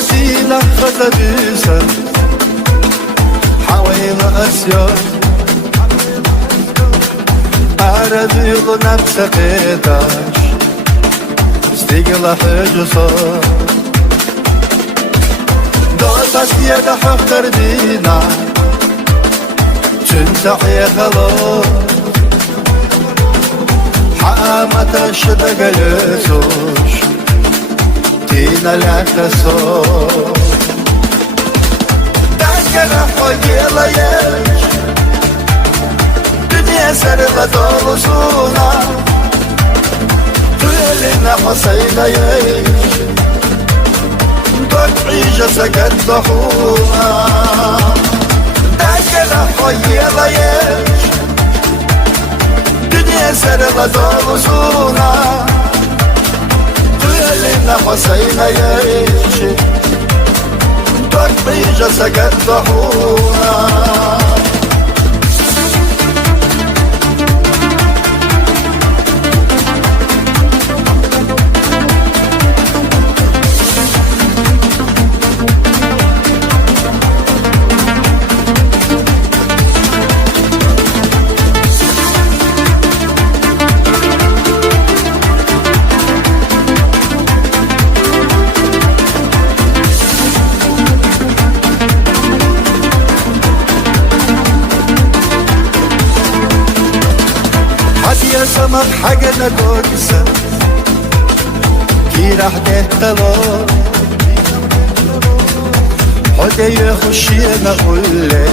في لحظة بيسر حوالي أسيار عربي نفس قيداش استيقظ حاجة صار دوساس يدا حفتر دينا تنتع يا خلاص حامة الشدق يسوش تينا لا تصور داشكنا حوجي ليش دنيا سرقة طولسونا تولينا حسينا يش عيشة سكت ضحونا داشكنا حوجي ليش دنيا سرقة طولسونا لنا حسينا يعيش طريجة سكت ضحونا يا سمك حاجة كويسة كي راح تهتلو حدا يخشي انا اقولك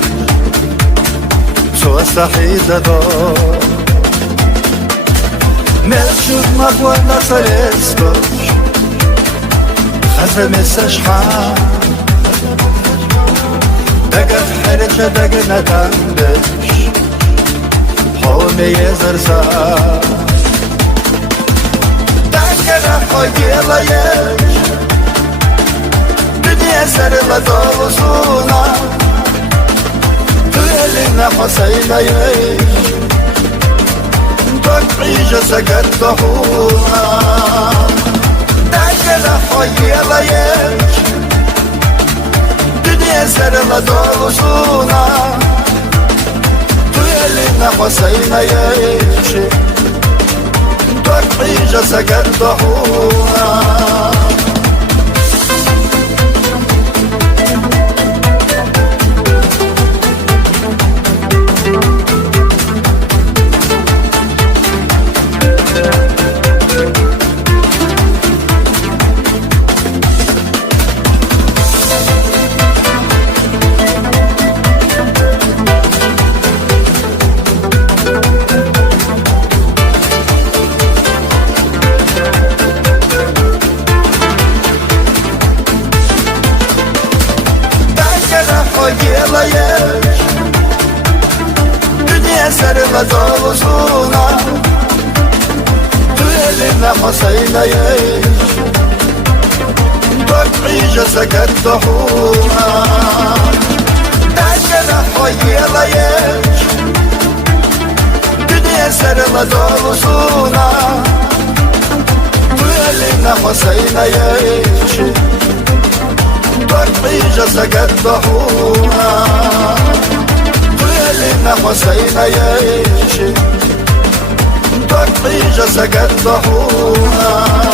سوى صحيدة دار ملشوف مقوانا سلسكوش خزم السشحان دقا في حرجة دقا نتنبش حومي يزرسا داشكنا حوجي ليش دنيا سرقة طولسونا تولينا حسينا يعيش عيشة سكت ضحونا داشكنا حوجي ليش دنيا سرقة طولسونا لنا حسينا يعيش عيشة سكت ضحونا حوجي ليش دنيا سرقة طولسونا تولينا حسينا يعيش عيشة سكت ضحونا داشكنا حوجي ليش دنيا سرقة طولسونا تولينا حسينا يعيش عيشة سكت ضحونا لنا حسينا يعيش عيشة سكت ضحونا